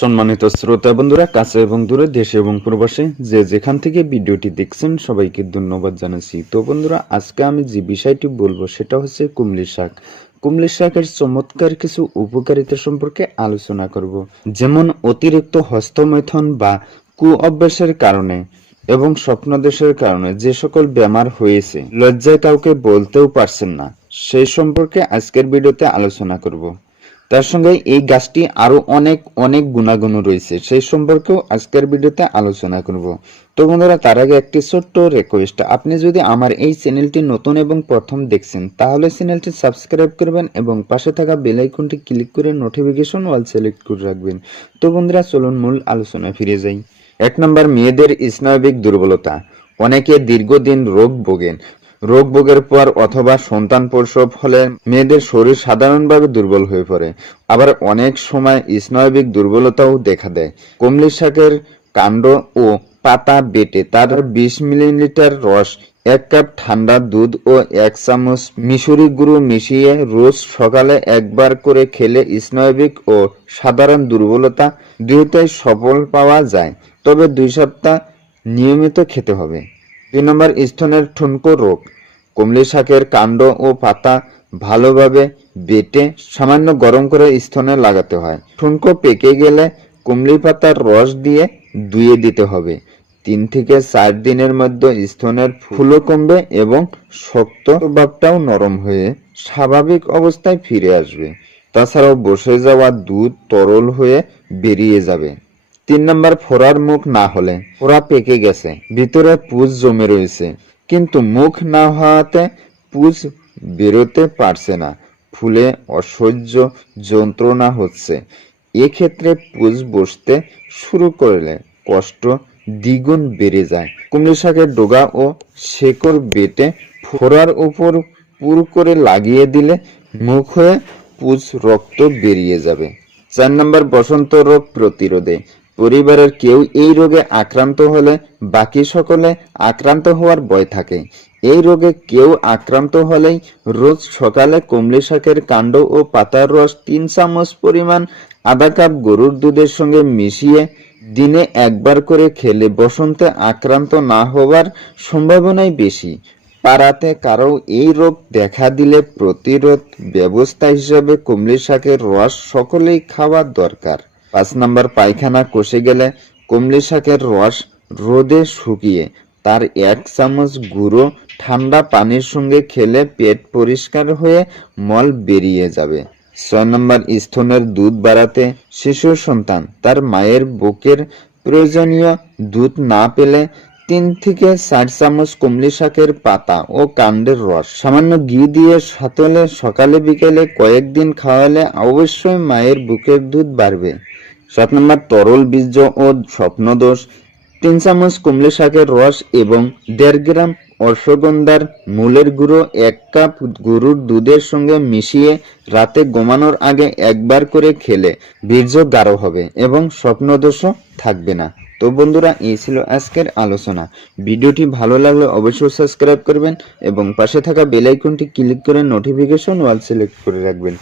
সম্মানিত শ্রোতা বন্ধুরা, কাছে এবং দূরে, দেশে এবং প্রবাসে যে যেখান থেকে ভিডিওটি দেখছেন সবাইকে ধন্যবাদ জানাচ্ছি। তো বন্ধুরা, আজকে আমি যে বিষয়টি বলবো সেটা হচ্ছে কুমলি শাক। কুমলি শাকের চমৎকার কিছু উপকারিতা সম্পর্কে আলোচনা করব। যেমন অতিরিক্ত হস্তমৈথুন বা কু অভ্যাসের কারণে এবং স্বপ্নাদেশের কারণে যে সকল বেমার হয়েছে, লজ্জায় কাউকে বলতেও পারছেন না, সেই সম্পর্কে আজকের ভিডিওতে আলোচনা করব। তার সঙ্গে এই গাছটি আরো অনেক অনেক গুণাগুণ রয়েছে, সেই সম্পর্কেও আজকের ভিডিওতে আলোচনা করব। তো বন্ধুরা, তার আগে একটি ছোট্ট রিকোয়েস্ট, আপনি যদি আমার এই চ্যানেলটি নতুন এবং প্রথম দেখছেন তাহলে চ্যানেলটি সাবস্ক্রাইব করবেন এবং পাশে থাকা বেল আইকনটি ক্লিক করে নোটিফিকেশন অল সিলেক্ট করে রাখবেন। তো বন্ধুরা, চলুন মূল আলোচনায় ফিরে যাই। 1 নম্বর, মেয়েদের স্নায়বিক দুর্বলতা। অনেকে দীর্ঘদিন রোগ ভোগের পর অথবা সন্তান প্রসব হলে মেয়েদের শরীর সাধারণভাবে দুর্বল হয়ে পড়ে। আবার অনেক সময় স্নায়বিক দুর্বলতাও দেখা দেয়। কমলি শাকের কাণ্ড ও পাতা বেটে তার 20 মিলিলিটার রস, 1 কাপ ঠান্ডা দুধ ও 1 চামচ মিশরি গুঁড়ো মিশিয়ে রোজ সকালে একবার করে খেলে স্নায়বিক ও সাধারণ দুর্বলতা দুইটাই সফল পাওয়া যায়, তবে 2 সপ্তাহ নিয়মিত খেতে হবে। 2 নম্বর, স্তনের ঠুনকো রোগ। কমলি শাকের কাণ্ড ও পাতা ভালোভাবে বেটে সামান্য গরম করে স্তনে লাগাতে হয়। ঠুনকো পেকে গেলে কমলি পাতার রস দিয়ে ধুয়ে দিতে হবে। 3 থেকে 4 দিনের মধ্যে স্তনের ফুলও কমবে এবং শক্ত ভাবটাও নরম হয়ে স্বাভাবিক অবস্থায় ফিরে আসবে। তাছাড়াও বসে যাওয়া দুধ তরল হয়ে বেরিয়ে যাবে। 3 নম্বর, ফোড়ার মুখ না হলে। ফোড়া পেকে গেছে, ভিতরে পুঁজ জমে রয়েছে, কিন্তু মুখ না হওয়াতে পুঁজ বেরোতে পারছে না, ফুলে অসহ্য যন্ত্রণা হচ্ছে। এক্ষেত্রে পুঁজ বসতে শুরু করলে কষ্ট দ্বিগুণ বেড়ে যায়। কুমড়ো শাকের ডগা ও শেকড় বেটে ফোড়ার উপর পুর করে লাগিয়ে দিলে মুখ হয়ে পুঁজ রক্ত বেরিয়ে যাবে। 4 নম্বর, বসন্ত রোগ প্রতিরোধে। পরিবারের কেউ এই রোগে আক্রান্ত হলে বাকি সকলে আক্রান্ত হওয়ার ভয় থাকে। এই রোগে কেউ আক্রান্ত হলেই রোজ সকালে কমলি শাকের কাণ্ড ও পাতার রস 3 চামচ পরিমাণ আধা কাপ গরুর দুধের সঙ্গে মিশিয়ে দিনে একবার করে খেলে বসন্তে আক্রান্ত না হওয়ার সম্ভাবনাই বেশি। পাড়াতে কারো এই রোগ দেখা দিলে প্রতিরোধ ব্যবস্থা হিসেবে কমলি শাকের রস সকলেই খাওয়া দরকার। 5 নম্বর, পায়খানা কষে গেলে কমলি শাকের রস রোদে শুকিয়ে তার 1 চামচ গুঁড়ো ঠান্ডা পানির সঙ্গে খেলে পেট পরিষ্কার হয়ে মল বেরিয়ে যাবে। 6 নম্বর, স্তনের দুধ বাড়াতে। শিশু সন্তান তার মায়ের বুকের প্রয়োজনীয় দুধ না পেলে 3 থেকে 4 চামচ কমলি শাকের পাতা ও কাণ্ডের রস সামান্য ঘি দিয়ে সাতলে সকালে বিকেলে কয়েকদিন খাওয়ালে অবশ্যই মায়ের বুকের দুধ বাড়বে। 7 নম্বর, তরল বীর্য ও স্বপ্নদোষ। 3 চামচ কমলি শাকের রস এবং 1.5 গ্রাম অশ্বগন্ধার মূলের গুঁড়ো 1 কাপ গরুর দুধের সঙ্গে মিশিয়ে রাতে ঘুমানোর আগে একবার করে খেলে বীর্য গাঢ় হবে এবং স্বপ্নদোষও থাকবে না। তো বন্ধুরা, এই ছিল আজকের আলোচনা। ভিডিওটি ভালো লাগলে অবশ্যই সাবস্ক্রাইব করবেন এবং পাশে থাকা বেল আইকনটি ক্লিক করে নোটিফিকেশন অল সিলেক্ট করে রাখবেন।